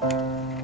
Música